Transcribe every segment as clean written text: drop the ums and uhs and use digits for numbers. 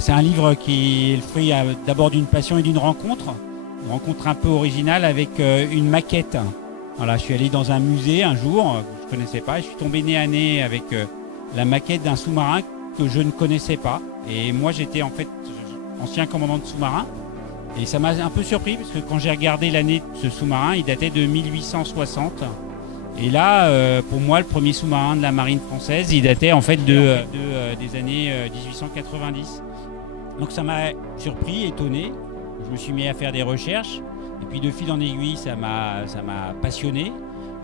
C'est un livre qui est le fruit d'abord d'une passion et d'une rencontre. Une rencontre un peu originale avec une maquette. Voilà, je suis allé dans un musée un jour, que je ne connaissais pas, et je suis tombé nez à nez avec la maquette d'un sous-marin que je ne connaissais pas. Et moi, j'étais en fait ancien commandant de sous-marin. Et ça m'a un peu surpris, parce que quand j'ai regardé l'année de ce sous-marin, il datait de 1860. Et là, pour moi, le premier sous-marin de la marine française, il datait en fait des années 1890. Donc ça m'a surpris, étonné. Je me suis mis à faire des recherches. Et puis de fil en aiguille, ça m'a passionné.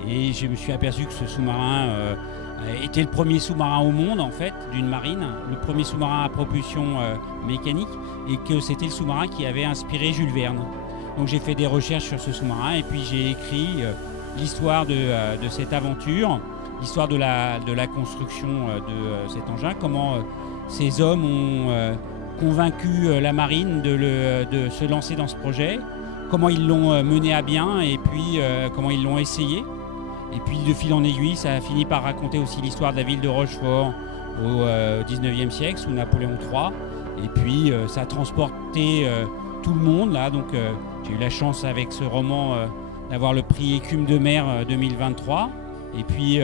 Et je me suis aperçu que ce sous-marin était le premier sous-marin au monde, en fait, d'une marine. Le premier sous-marin à propulsion mécanique. Et que c'était le sous-marin qui avait inspiré Jules Verne. Donc j'ai fait des recherches sur ce sous-marin. Et puis j'ai écrit l'histoire de cette aventure, l'histoire de la construction de cet engin, comment ces hommes ont convaincu la marine de se lancer dans ce projet, comment ils l'ont mené à bien et puis comment ils l'ont essayé. Et puis de fil en aiguille, ça a fini par raconter aussi l'histoire de la ville de Rochefort au 19e siècle, sous Napoléon III. Et puis ça a transporté tout le monde là. Donc j'ai eu la chance avec ce roman d'avoir le prix Écume de mer 2023. Et puis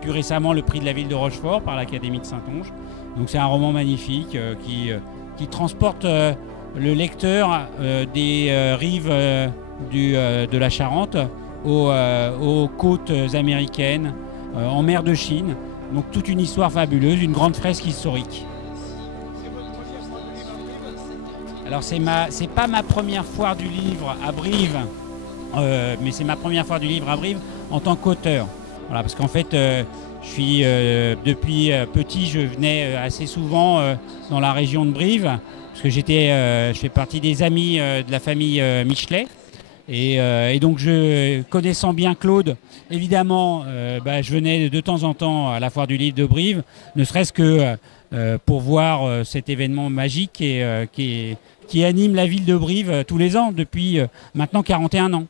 plus récemment le prix de la ville de Rochefort par l'Académie de Saintonge. Donc c'est un roman magnifique qui transporte le lecteur des rives de la Charente aux côtes américaines, en mer de Chine. Donc toute une histoire fabuleuse, une grande fresque historique. Alors c'est pas ma première foire du livre à Brive, mais c'est ma première foire du livre à Brive en tant qu'auteur. Voilà, parce qu'en fait, depuis petit, je venais assez souvent dans la région de Brive, parce que je fais partie des amis de la famille Michelet. Et donc, connaissant bien Claude, évidemment, je venais de temps en temps à la foire du livre de Brive, ne serait-ce que pour voir cet événement magique qui anime la ville de Brive tous les ans depuis maintenant 41 ans.